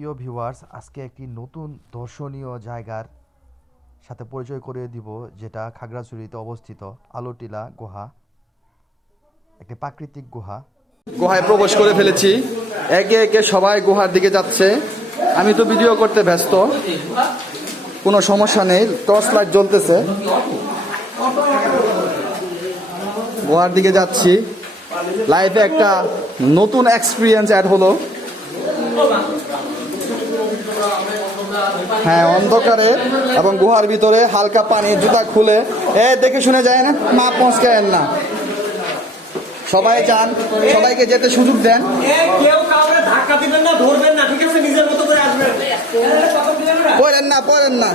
প্রিয় ভিউয়ার্স, আজকে একটি নতুন দর্শনীয় জায়গার সাথে পরিচয় করিয়ে দিব, যেটা খাগড়াছড়িতে অবস্থিত আলোটিলা গুহা, একটি প্রাকৃতিক গুহা। গুহায় প্রবেশ করে ফেলেছি, একে একে সবাই গুহার দিকে যাচ্ছে। আমি তো ভিডিও করতে ব্যস্ত, কোনো সমস্যা নেই, টর্চ লাইট জ্বলতেছে। গুহার দিকে যাচ্ছি, লাইফে একটা নতুন এক্সপিরিয়েন্স অ্যাড হলো। হ্যাঁ, অন্ধকারে এবং গুহার ভিতরে হালকা পানি, জুতা খুলে দেখে শুনে যায় না, মা পৌঁছায়েন না। সবাই যান, সবাইকে যেতে সুযোগ দেন। কেউ কাউকে ধাক্কা দিবেন না, ধরবেন না, ঠিক আছে? নিজের মতো করে আসবেন, পড়েন না।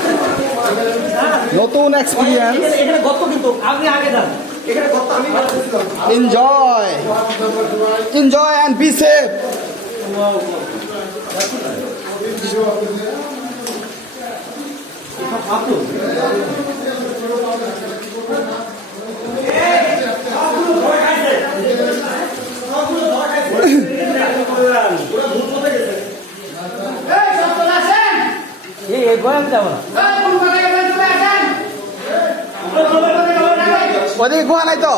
নতুন এক্সপিরিয়েন্স, এখানে গর্ত কিন্তু আপনি আগে যান, এখানে গর্ত আমি এনজয় অ্যান্ড বি সেফ। ওদিকে গুহা নাই তো?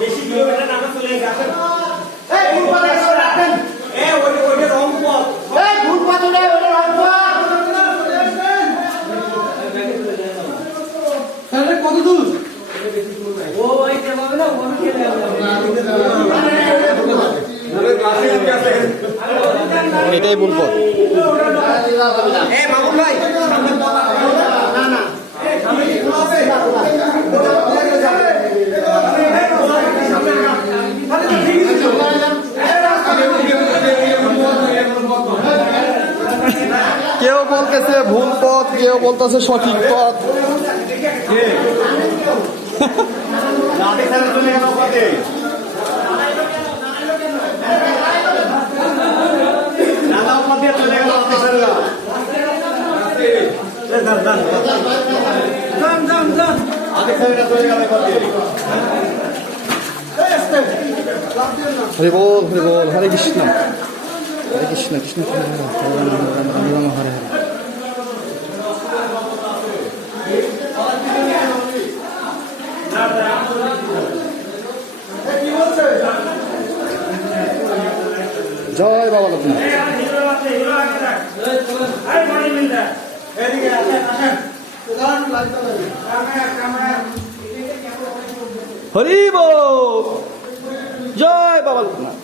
বেশি কিলোমিটার না চলে গেছে। কত দূর? এটাই বলবো। কেউ বলতেছে ভুল পথ, কেউ বলতেছে সঠিক পথ। হরে বল, হরে কৃষ্ণ, কৃষ্ণ কৃষ্ণ, হরে রাম, হরে হরে। জয় বাবা লোকনাথ। হরি বল, জয় বাবা লোকনাথ।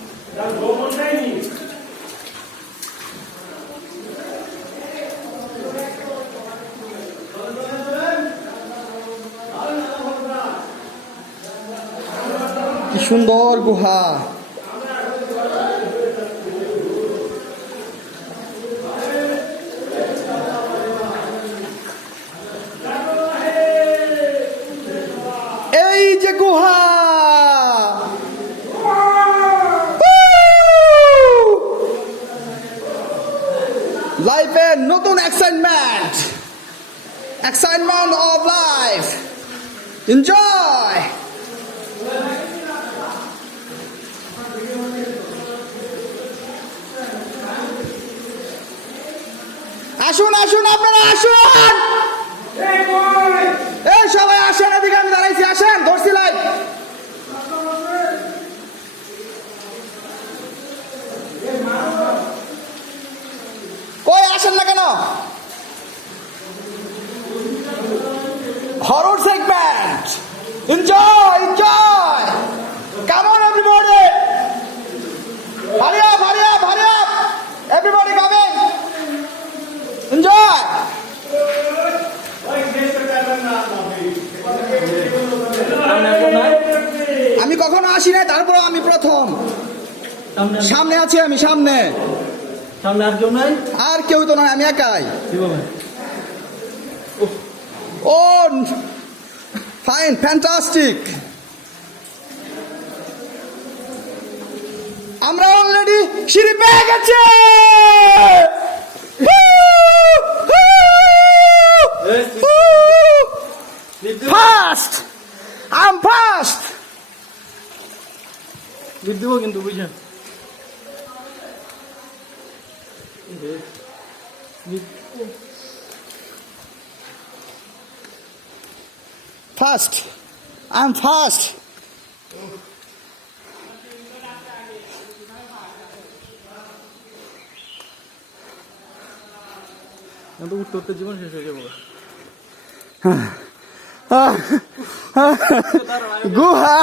কি সুন্দর গুহা! এই যে গুহা, লাইফের নতুন এক্সাইটমেন্ট অফ লাইফ। এনজয়। আসুন, আপনারা আসুন, এই সবাই আসেন, এদিকে আমি দাঁড়াইছি, আসেন, ধরছি লাইভ। কই আসেন না কেন? Horror segment, enjoy, come on everybody, hurry up, everybody coming, enjoy. আমি কখনো আসি না, তারপর আমি প্রথম। সামনে আছি আমি, সামনে আর কেউ নাই, আর কেউ তো নয়, আমি একাই। ও ফাইন, ফ্যান্টাস্টিক। আমরা অলরেডি সিঁড়ি পেয়ে গেছি। Fast, I'm fast. লিপ দিব কিন্তু বুঝছেন ফাস্ট আই এম ফাস্ট তো উঠতে উঠতে জীবন শেষ হয়ে যাবো গুহা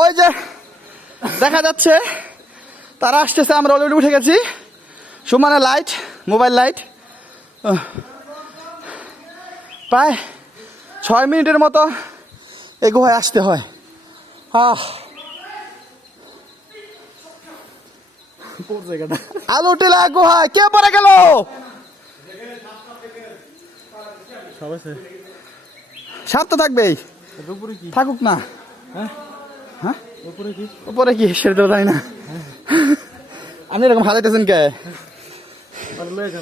ওই যে দেখা যাচ্ছে তারা আসতেছে, আমরা অলরেডি উঠে গেছি। সুমানে লাইট, মোবাইল লাইট, প্রায় 6 মিনিটের মতো এই গুহায় আসতে হয়। জায়গাটা আলুটিলা গুহায় কে পড়ে গেল? সবাই সাপ তো থাকবেই, উপরে কি থাকুক না। হ্যাঁ হ্যাঁ উপরে কি উপরে কি সেটা তো জানি না। আপনি এরকম হাজাইতেছেন কে? আর লয়ে যান